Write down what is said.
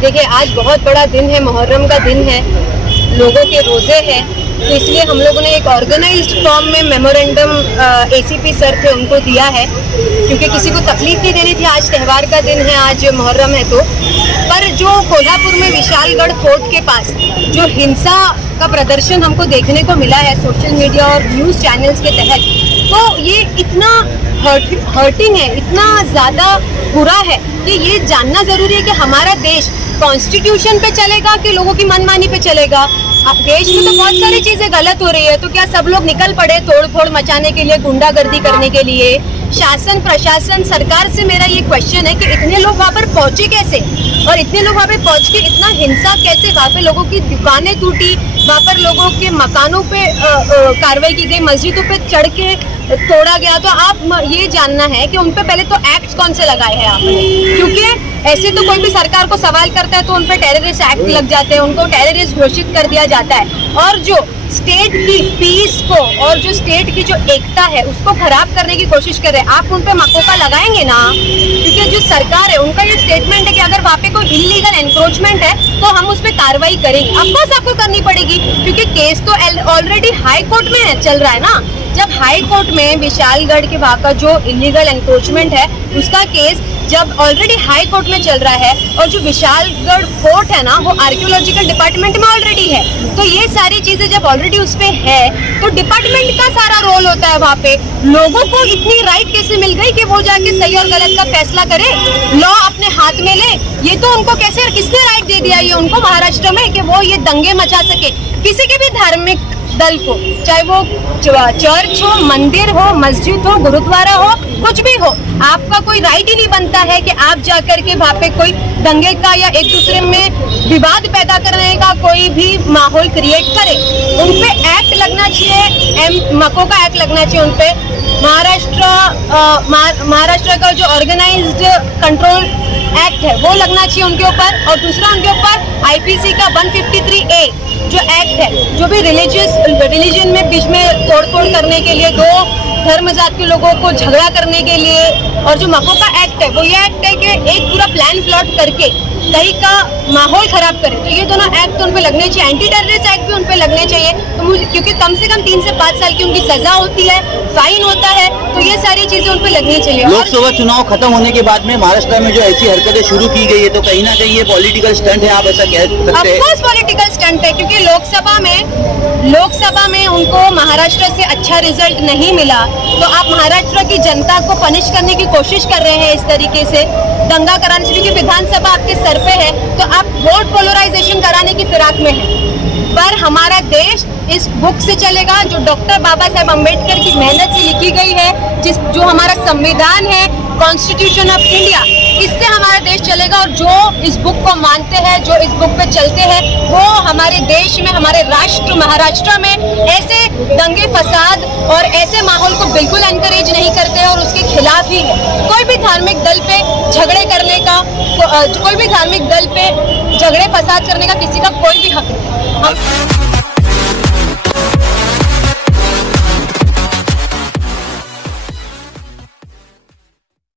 देखिए, आज बहुत बड़ा दिन है, मुहर्रम का दिन है, लोगों के रोजे हैं, तो इसलिए हम लोगों ने एक ऑर्गेनाइज्ड फॉर्म में मेमोरेंडम एसीपी सर थे उनको दिया है, क्योंकि किसी को तकलीफ नहीं देनी थी। आज त्यौहार का दिन है, आज मुहर्रम है। तो पर जो कोल्हापुर में विशालगढ़ फोर्ट के पास जो हिंसा का प्रदर्शन हमको देखने को मिला है सोशल मीडिया और न्यूज़ चैनल्स के तहत, तो ये इतना हर्टिंग है, इतना ज़्यादा बुरा है कि ये जानना ज़रूरी है कि हमारा देश कॉन्स्टिट्यूशन पे चलेगा कि लोगों की मनमानी पे चलेगा। देश में तो बहुत सारी चीजें गलत हो रही है, तो क्या सब लोग निकल पड़े तोड़ फोड़ मचाने के लिए, गुंडागर्दी करने के लिए? शासन प्रशासन सरकार से मेरा ये क्वेश्चन है कि इतने लोग वहाँ पर पहुँचे कैसे, और इतने लोग वहाँ पे पहुँच के इतना हिंसा कैसे? वहाँ पे लोगों की दुकानें टूटी, वहाँ पर लोगों के मकानों पे कार्रवाई की गई, मस्जिदों पे चढ़ के तोड़ा गया। तो आप ये जानना है कि उन पे पहले तो एक्ट कौन से लगाए हैं आपने, क्योंकि ऐसे तो कोई भी सरकार को सवाल करता है तो उन पे टेररिस्ट एक्ट लग जाते हैं, उनको टेररिस्ट घोषित कर दिया जाता है। और जो स्टेट की पीस को और जो स्टेट की जो एकता है उसको खराब करने की कोशिश कर रहे हैं, आप उन पे मकोका लगाएंगे ना? क्योंकि जो सरकार है उनका ये स्टेटमेंट है कि अगर वहाँ पे कोई इलीगल एनक्रोचमेंट है तो हम उस पर कार्रवाई करेंगे। ऑफकोर्स आपको करनी पड़ेगी, क्योंकि केस तो ऑलरेडी हाई कोर्ट में चल रहा है ना। जब हाई कोर्ट में विशालगढ़ के वहाँ का जो इलीगल एनक्रोचमेंट है उसका केस जब ऑलरेडी हाई कोर्ट में चल रहा है, और जो विशालगढ़ फोर्ट है ना वो आर्कियोलॉजिकल डिपार्टमेंट में ऑलरेडी है, तो ये सारी चीजें जब ऑलरेडी उस पे है तो डिपार्टमेंट का सारा रोल होता है वहाँ पे। लोगों को इतनी राइट कैसे मिल गई कि वो जाके सही और गलत का फैसला करे, लॉ अपने हाथ में ले? ये तो उनको कैसे, किसने राइट दे दिया ये उनको महाराष्ट्र में कि वो ये दंगे मचा सके? किसी के भी धार्मिक दल को, चाहे वो चर्च हो, मंदिर हो, मस्जिद हो, गुरुद्वारा हो, कुछ भी हो, आपका कोई राइट ही नहीं बनता है कि आप जाकर के वहाँ पे कोई दंगे का या एक दूसरे में विवाद पैदा करने का कोई भी माहौल क्रिएट करे। उन पे एक्ट लगना चाहिए, मकोका एक्ट लगना चाहिए उन पे। महाराष्ट्र का जो ऑर्गेनाइज्ड कंट्रोल एक्ट है वो लगना चाहिए उनके ऊपर, और दूसरा उनके ऊपर आईपीसी का 153A जो एक्ट है, जो भी रिलीजन में बीच में तोड़फोड़ करने के लिए, दो धर्म जात के लोगों को झगड़ा करने के लिए, और जो मकोका एक्ट है वो ये एक्ट है कि एक पूरा प्लान प्लॉट करके कहीं का माहौल खराब करे, तो ये दोनों एक्ट उन पे लगने चाहिए। एंटी टेररिस्ट एक्ट भी उन पे लगने चाहिए, तो मुझे, क्योंकि कम से कम 3 से 5 साल की उनकी सजा होती है, फाइन होता है, तो ये सारी चीजें उन पे लगनी चाहिए। लोकसभा चुनाव खत्म होने के बाद में महाराष्ट्र में जो ऐसी हरकतें शुरू की गई है, तो कहीं ना कहीं ये पॉलिटिकल स्टंट है, आप ऐसा कह सकते हैं? ऑफकोर्स पॉलिटिकल स्टंट है, क्योंकि लोकसभा में उनको महाराष्ट्र से अच्छा रिजल्ट नहीं मिला, तो आप महाराष्ट्र की जनता को पनिश करने की कोशिश कर रहे हैं इस तरीके से, दंगा कराने से, क्योंकि विधानसभा आपके सर पे है, तो आप वोट पोलराइजेशन कराने की फिराक में हैं। पर हमारा देश इस बुक से चलेगा जो डॉक्टर बाबा साहेब अम्बेडकर की मेहनत से लिखी गई है, जो हमारा संविधान है, कॉन्स्टिट्यूशन ऑफ इंडिया, इससे हमारा देश चलेगा। और जो इस बुक को मानते हैं, जो इस बुक पे चलते हैं, वो हमारे देश में, हमारे राष्ट्र महाराष्ट्र में ऐसे दंगे फसाद और ऐसे माहौल को बिल्कुल एनकरेज नहीं करते हैं, और उसके खिलाफ ही है। कोई भी धार्मिक दल पे झगड़े करने का, कोई भी धार्मिक दल पे झगड़े फसाद करने का किसी का कोई भी हक नहीं।